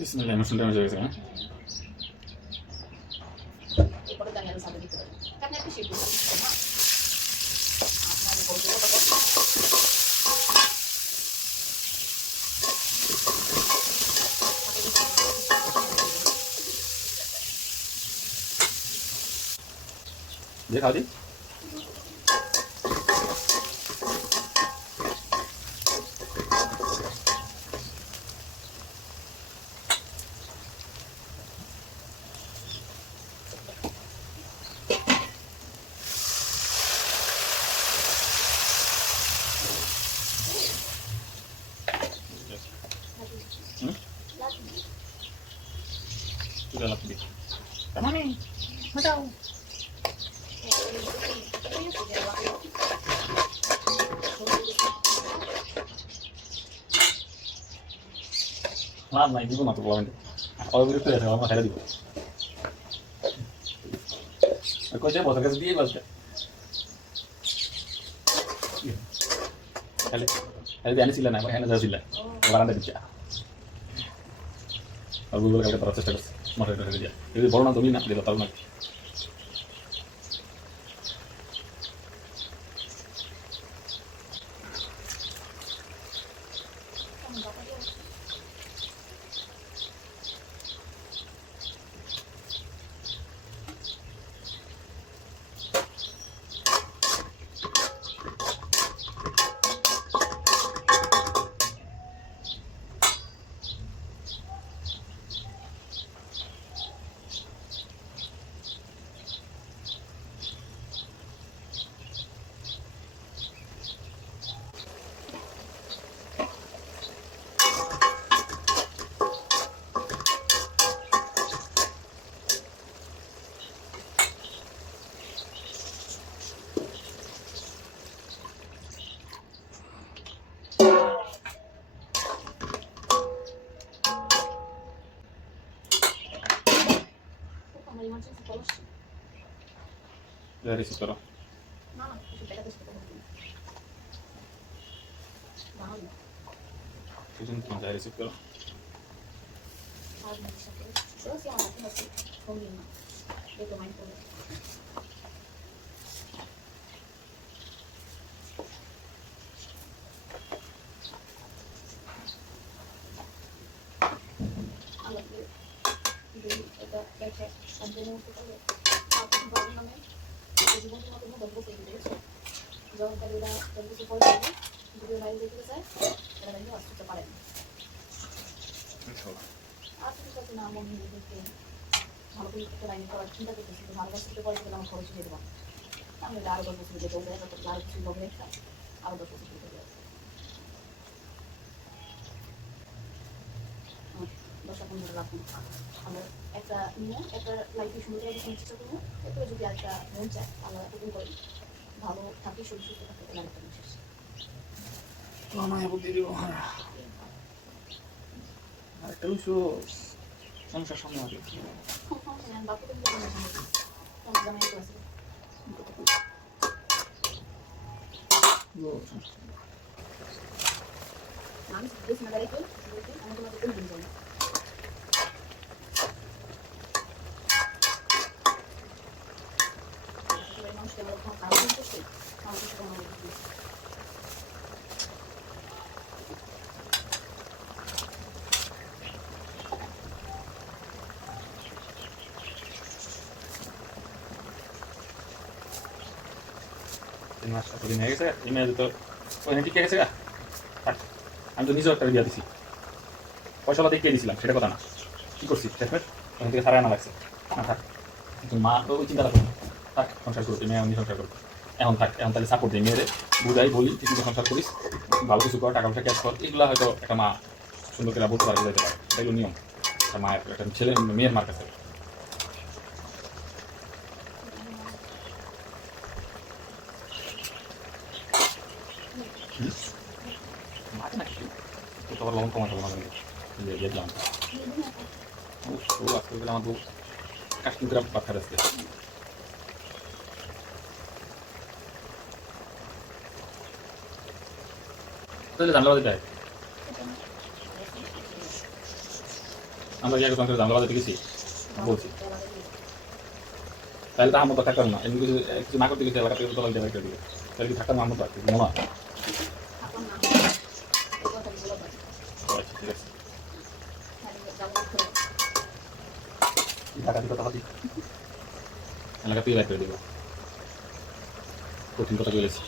বিসমিল্লাহ মশলা ড্যামেজ হয়ে গেছে। এরপরে জানি আমি সামনে দিতে পারি আপনি একটু শিখুন যে খাওয়া দিই sudah lebih kemana nggak tahu lama ini gue masuk bawah ini kalau begitu ya sama saya di aku aja bosan kasih dia bos kali dia ini sila nama hanya sila orang ada bicara kalau gue kalau terus terus masuk ke dia jadi baru nanti mina dia tahu nanti dari situ loh itu cuma dari situ loh যখন তারা কিছু পরে video live দেখতে চায় তারা কিন্তু আসতে পারেন আর কিছু কথা না মনে দেখতে ভালো করে একটা লাইন করার চিন্তা করতেছি তো ভালো করতে পরে আমার খরচ হয়ে দেবো আমি আরো 10 বছর যেতে হবে আর কিছু লোক রেখে আরো 10 বছর যেতে হবে দশটা 15 লাখ আমরা একটা নিয়ে একটা লাইফে সুন্দর করে চেষ্টা করবো এরপরে যদি একটা মন চায় আমরা এরকম করি ভালো থাকি সুস্থ থাকতে লাগে শেষ lama ya buat diri একটা উৎস সমস্যা সামনে হবে আমি বেশি না দাঁড়িয়ে আমি তোমাকে কোন দিন যাই মানুষকে আমার খাওয়া করছে আমার mas aku ini aja saya email itu oh nanti kayak saya আমি তো নিজেও একটা দিয়ে দিছি পয়সাটা দিয়ে দিয়েছিলাম সেটা কথা না কি করছি শেষমেশ ওখান থেকে সারা আনা লাগছে না থাক কিন্তু মা তো ওই চিন্তা রাখো থাক সংসার করতে মেয়ে আমি সংসার করবো এখন থাক এখন তাহলে সাপোর্ট দিই মেয়েরে বুঝাই বলি তুই কিন্তু সংসার করিস ভালো কিছু কর টাকা পয়সা ক্যাশ কর এগুলো হয়তো একটা মা সুন্দর করে বলতে পারে বুঝাইতে পারে এগুলো নিয়ম একটা মায়ের একটা ছেলে মেয়ের মার কাছে তোমার লবণ কমাতে হবে আমাদের ইয়ে দিলাম আজকে গেলে আমার কাশ্মীর গ্রাম পাখা আসছে তাহলে জানলা বাজে যায় আমরা কি আগে সংসারে জানলা বাজাতে গেছি বলছি তাহলে তো আমার তো থাকতাম না এমনি কিছু কিছু না করতে গেছি এলাকা থেকে তো লাগতে দিকে তাহলে কি থাকতাম আমার তো আর কিছু মনে হয় এখন না এই কথা বলা যায় আচ্ছা ঠিক আছে হ্যাঁ যাবো করে টাকা দিতে টাকা দিই এলাকা তুই রাখতে দিব কঠিন কথা বলেছি